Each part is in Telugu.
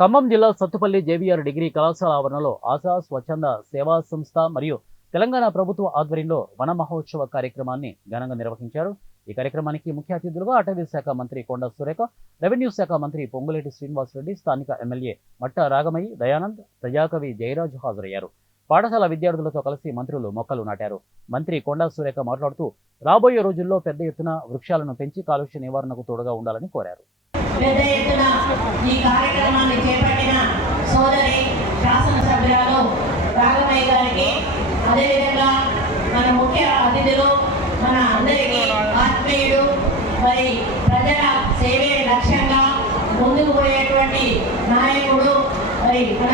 ఖమ్మం జిల్లా సత్తుపల్లి జేవీఆర్ డిగ్రీ కళాశాల ఆవరణలో ఆశా స్వచ్ఛంద సేవా సంస్థ మరియు తెలంగాణ ప్రభుత్వ ఆధ్వర్యంలో వన మహోత్సవ కార్యక్రమాన్ని ఘనంగా నిర్వహించారు. ఈ కార్యక్రమానికి ముఖ్య అతిథులుగా అటవీ శాఖ మంత్రి కొండా సురేఖ, రెవెన్యూ శాఖ మంత్రి పొంగులేటి శ్రీనివాసరెడ్డి, స్థానిక ఎమ్మెల్యే మట్ట రాగమయ్యి దయానంద్, ప్రజాకవి జయరాజు హాజరయ్యారు. పాఠశాల విద్యార్థులతో కలిసి మంత్రులు మొక్కలు నాటారు. మంత్రి కొండా సురేఖ మాట్లాడుతూ రాబోయే రోజుల్లో పెద్ద ఎత్తున వృక్షాలను పెంచి కాలుష్య నివారణకు తోడుగా ఉండాలని కోరారు. పెద్ద ఎత్తున ఈ కార్యక్రమాన్ని చేపట్టిన సోదరి శాసనసభ్యురాలు రాఘమయ్య గారికి, అదేవిధంగా మన ముఖ్య అతిథులు, మన అందరికీ ఆత్మీయుడు, మరి ప్రజల సేవే లక్ష్యంగా ముందుకు పోయేటువంటి నాయకుడు, మరి మన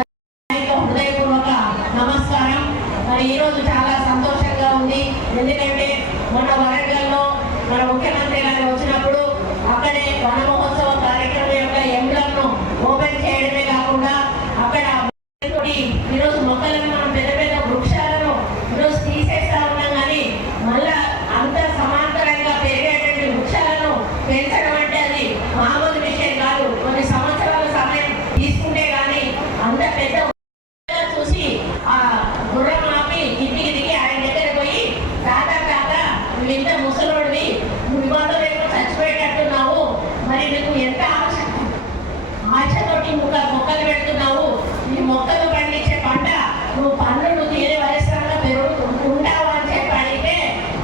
హృదయపూర్వక నమస్కారం. మరి ఈరోజు చాలా సంతోషంగా ఉంది. ఎందుకంటే మన వరంగల్లో మన ముఖ్యమంత్రి గారు వచ్చినప్పుడు అక్కడే వన మహోత్సవ కార్యక్రమం యొక్క ఎంబ్లంను ఓపెన్ చేయడమే కాకుండా అక్కడ ఈరోజు మొక్కలను మనం పెద్ద పెద్ద వృక్షాలను ఈరోజు తీసేస్తా ఉన్నాం. కానీ మళ్ళా అంత సమాంతరంగా పెరిగేటువంటి వృక్షాలను పెంచడం అంటే అది మామూలు విషయం కాదు. కొన్ని సంవత్సరాల సమయం తీసుకుంటే కానీ అంత పెద్ద చూసి ఆ గుర్రం ఆపి ఇంటికి దిగి ఆయన దగ్గర పోయి తాత నువ్వు ఇంత ముసలోడివి, నువ్వు ఇవాళ రేపు చచ్చిపోయేటట్టున్నావు, మరి నీకు ఎంత ఆశతోటి మొక్కలు పెడుతున్నావు, ఈ మొక్కలు పండించే పంట నువ్వు పన్నులు తీరే వయస్సుగా ఉంటావు అని చెప్పి అడిగితే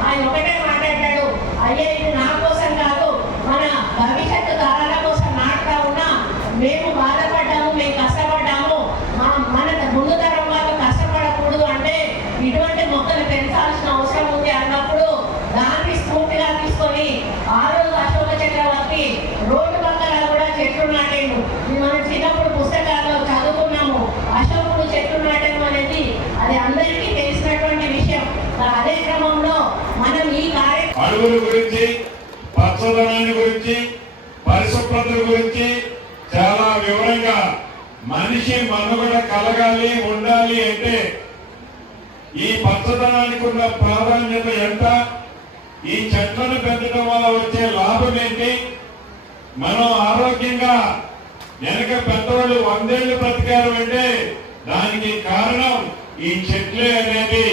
ఆయన ఒకటే మాట్లాడాడు, అయ్యే ఇది నా కోసం కాదు, మన భవిష్యత్తు తరాల కోసం నాటుతా ఉన్నా, మేము బాధపడ్డాము, మేము కష్టపడ్డాము, మన ముందు తరం వాళ్ళు కష్టపడకూడదు అంటే ఇటువంటి మొక్కలు పెంచాల్సిన అవసరం ఉంది అన్నప్పుడు దాన్ని స్ఫూర్తిగా తీసుకొని ఆ రోజు అశోక చక్రవర్తి రోడ్డు పక్కన కూడా చెట్లు నాటేను. మనం చిన్నప్పుడు పుస్తకాల్లో చదువుకున్నాము, అశోకుడు చెట్లు నాటడం అనేది అది అందరికీ తెలిసినటువంటి విషయం. అదే క్రమంలో మనం ఈ అడవుల గురించి, పచ్చదనాన్ని గురించి, పరిశుభ్రత గురించి చాలా వివరంగా మనిషి మనుగడ కలగాలి, ఉండాలి అంటే ఈ పచ్చదనానికి ఉన్న ప్రాధాన్యత ఎంత, ఈ చెట్లను పెంచడం వల్ల వచ్చే లాభం ఏంటి, మనం ఆరోగ్యంగా వెనక పెద్దవాళ్ళు 100 ఏళ్ళు బ్రతికారు అంటే దానికి కారణం ఈ చెట్లే అనేది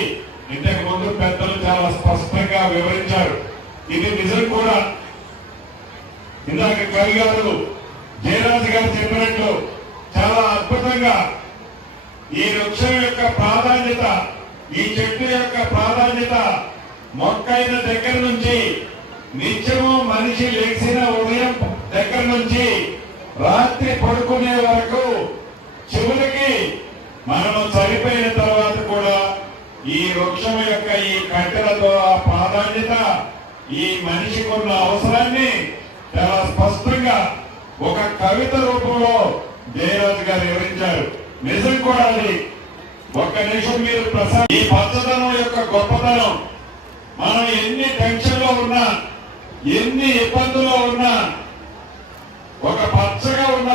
ఇంతకు ముందు పెద్దలు చాలా స్పష్టంగా వివరించారు. ఇది నిజం కూడా. ఇందాక కవి గారు జయరాజు గారు చెప్పినట్లు చాలా అద్భుతంగా ఈ వృక్షం యొక్క ప్రాధాన్యత, ఈ చెట్టు యొక్క ప్రాధాన్యత మొక్కైన దగ్గర నుంచి నిత్యము మనిషి లేచిన ఉదయం దగ్గర నుంచి రాత్రి పడుకునే వరకు చివరికి మనము చనిపోయిన తర్వాత కూడా ఈ వృక్షం యొక్క ఈ కట్టెలతో ఆ ప్రాధాన్యత, ఈ మనిషికి ఉన్న అవసరాన్ని చాలా స్పష్టంగా ఒక కవిత రూపంలో జయరాజు గారు వివరించారు. నిజం కూడా అది. ఒక్క నిమిషం మీరు ఈ పచ్చదనం యొక్క గొప్పతనం, మనం ఎన్ని టెన్షన్లో ఉన్నా, ఎన్ని ఇబ్బందుల్లో ఉన్నా, ఒక పచ్చగా ఉన్న